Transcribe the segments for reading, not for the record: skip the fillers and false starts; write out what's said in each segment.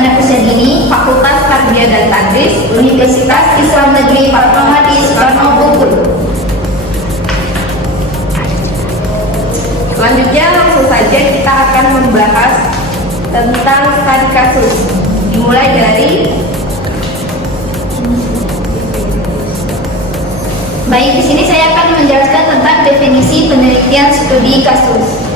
Anak Usia Dini, Fakultas Tarbiyah dan Tadris, Universitas Islam Negeri Fatmawati Soekarno Bengkulu. Selanjutnya langsung saja kita akan membahas tentang studi kasus. Dimulai dari Baik, di sini saya akan menjelaskan tentang definisi penelitian studi kasus.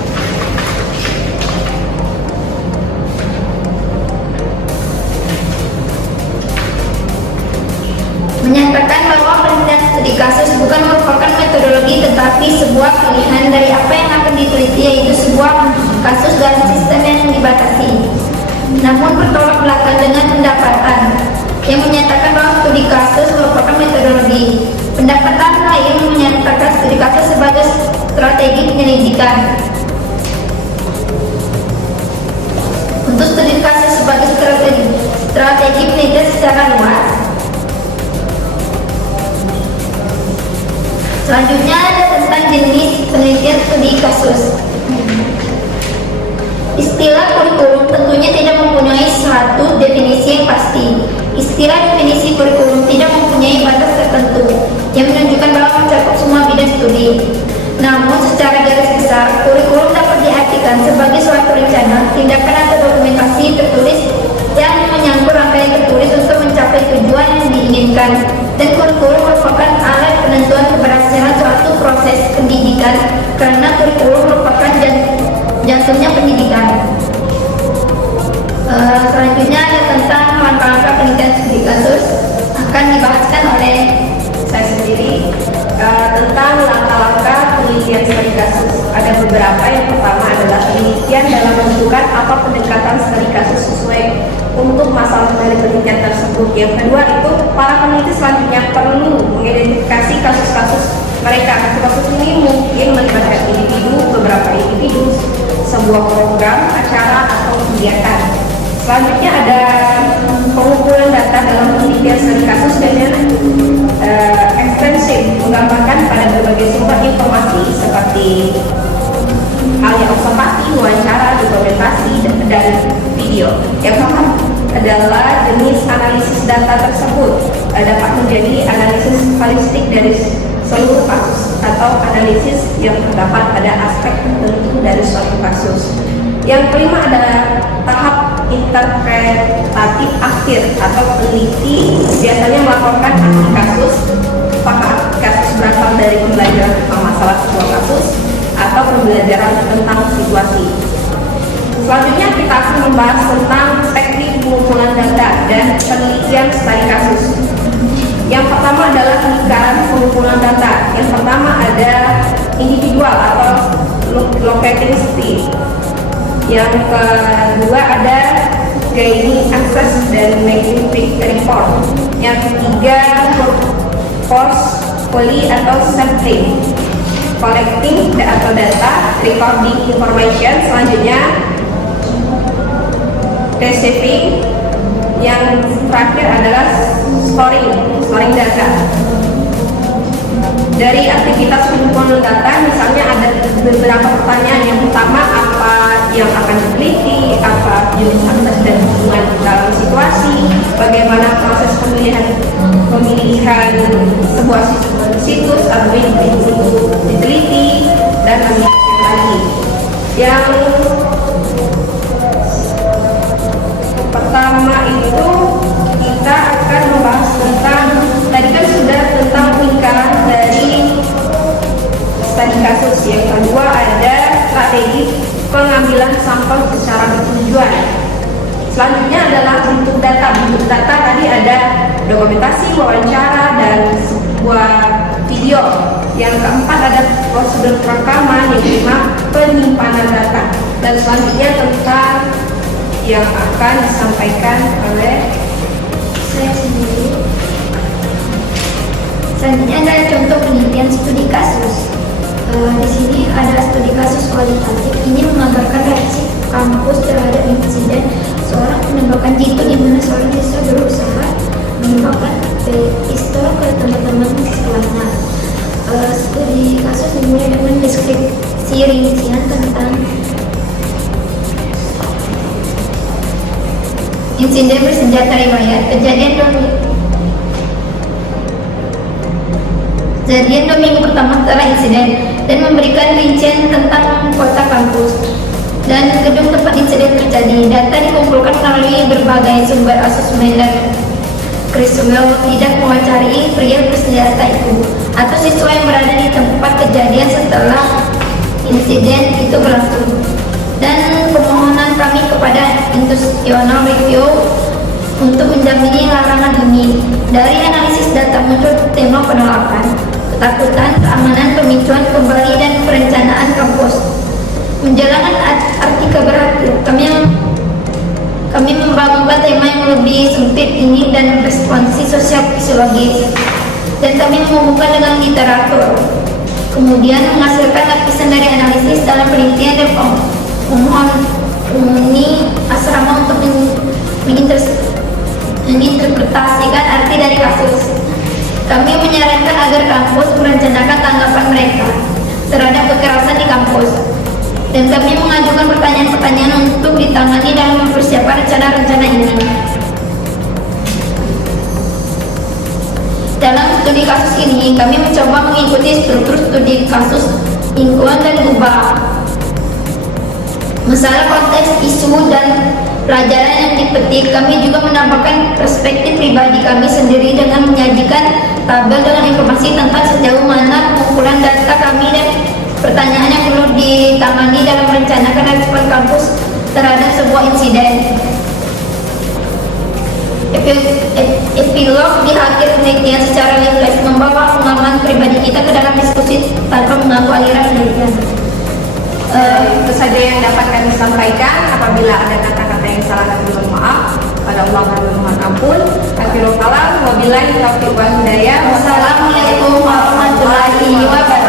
Menyatakan bahwa penelitian studi kasus bukan merupakan metodologi tetapi sebuah pilihan dari apa yang akan diteliti, yaitu sebuah kasus dalam sistem yang dibatasi. Namun bertolak belakang dengan pendapatan yang menyatakan bahwa studi kasus merupakan metodologi. Pendapatan lain menyatakan studi kasus sebagai strategi penyelidikan. Untuk studi kasus sebagai strategi penelitian secara luas. Selanjutnya ada tentang jenis penelitian studi kasus. Istilah kurikulum tentunya tidak mempunyai suatu definisi yang pasti. Istilah definisi kurikulum tidak mempunyai batas tertentu yang menunjukkan bahwa mencakup semua bidang studi. Namun secara garis besar, kurikulum dapat diartikan sebagai suatu rencana, tindakan atau dokumentasi tertulis yang menyangkut rangkaian tertulis untuk mencapai tujuan yang diinginkan. Dan kurikulum merupakan alat penentuan keberhasilan suatu proses pendidikan karena kurikulum merupakan jantungnya pendidikan. Selanjutnya ada tentang langkah-langkah penelitian studi kasus, akan dibahaskan oleh saya sendiri. Tentang langkah-langkah penelitian studi kasus, ada beberapa. Yang pertama adalah penelitian dalam menentukan apa pendekatan studi kasus sesuai untuk masalah dari penelitian tersebut. Yang kedua itu para peneliti selanjutnya perlu mengidentifikasi kasus-kasus mereka. Kasus ini mungkin melibatkan individu, beberapa individu, sebuah program, acara, atau kegiatan. Selanjutnya ada pengumpulan data dalam penelitian studi kasus dengan ekstensif, menggambarkan pada berbagai sumber informasi seperti halnya observasi, wawancara, dokumentasi, dan video. Yang keempat adalah jenis analisis data tersebut dapat menjadi analisis holistik dari seluruh kasus atau analisis yang terdapat pada aspek tertentu dari suatu kasus. Yang kelima adalah tahap interpretatif akhir atau peneliti biasanya melaporkan arti kasus, apakah kasus berasal dari pembelajaran tentang masalah sebuah kasus atau pembelajaran tentang situasi. Selanjutnya kita akan membahas tentang teknik pengumpulan data dan penelitian studi kasus. Yang pertama adalah lingkaran pengumpulan data. Yang pertama ada individual atau locativity. Yang kedua ada gaining access dan making big report. Yang ketiga portfolio atau sampling, collecting atau data, recording information. Selanjutnya receiving. Yang terakhir adalah storing data. Dari aktivitas pengumpulan data, misalnya ada beberapa pertanyaan. Yang pertama, apa yang akan diteliti, apa jenis akses dan hubungan dalam situasi, bagaimana proses pemilihan sebuah situs atau untuk diteliti, dan lain-lain lagi. Yang pertama itu kita akan membahas tentang, tadi kan sudah tentang lingkaran dari studi kasus. Yang kedua ada strategi pengambilan sampel secara bertujuan. Selanjutnya adalah bentuk data. Bentuk data tadi ada dokumentasi, wawancara, dan sebuah video. Yang keempat ada prosedur perekaman. Yang kelima penyimpanan data. Dan selanjutnya tentang yang akan disampaikan oleh saya sendiri. Selanjutnya ada contoh penelitian studi kasus. Di sini ada studi kasus kualitatif. Ini menggambarkan reaksi kampus terhadap insiden seorang penembakan jitu di mana seorang siswa berusaha menembakkan pistol ke teman-teman sekelahnya. Studi kasus dimulai dengan deskripsi rincian tentang insiden bersenjata riwayat kejadian minggu pertama setelah insiden dan memberikan rincian tentang kota kampus dan gedung tempat insiden terjadi. Data dikumpulkan melalui berbagai sumber asesmen dan Criswell tidak mewawancari pria bersenjata itu atau siswa yang berada di tempat kejadian setelah insiden itu berlangsung. Dan permohonan kami kepada Institutional Review untuk menjamini larangan ini. Dari analisis data muncul tema penolakan, ketakutan, keamanan, pemicuan kembali dan perencanaan kampus. Menjalankan artikel berakhir, kami membangun tema yang lebih sempit ini dan responsi sosial fisiologis, dan kami menghubungkan dengan literatur. Kemudian menghasilkan lapisan dari analisis dalam penelitian dan penghuni asrama untuk menginterpretasikan arti dari kasus. Kami menyarankan agar kampus merencanakan tanggapan mereka terhadap kekerasan di kampus, dan kami mengajukan pertanyaan-pertanyaan untuk ditangani dalam mempersiapkan rencana-rencana ini. Dalam studi kasus ini, kami mencoba mengikuti struktur studi kasus lingkungan dan ubah masalah, konteks, isu, dan pelajaran yang dipetik. Kami juga menambahkan perspektif pribadi kami sendiri dengan menyajikan tabel dengan informasi tentang sejauh mana pengumpulan data kami dan pertanyaan yang perlu ditangani dalam merencanakan respon kampus terhadap sebuah insiden. Epilog di akhir penelitian secara refleks membawa pengalaman pribadi kita ke dalam diskusi tanpa mengganggu aliran penelitian. Itu saja yang dapat kami sampaikan. Apabila ada kata-kata yang salah, kami mohon maaf. Pada Allah kami mohon ampun. Akhirul kalam, wabillahi taufiq wal hidayah. Wassalamualaikum warahmatullahi wabarakatuh.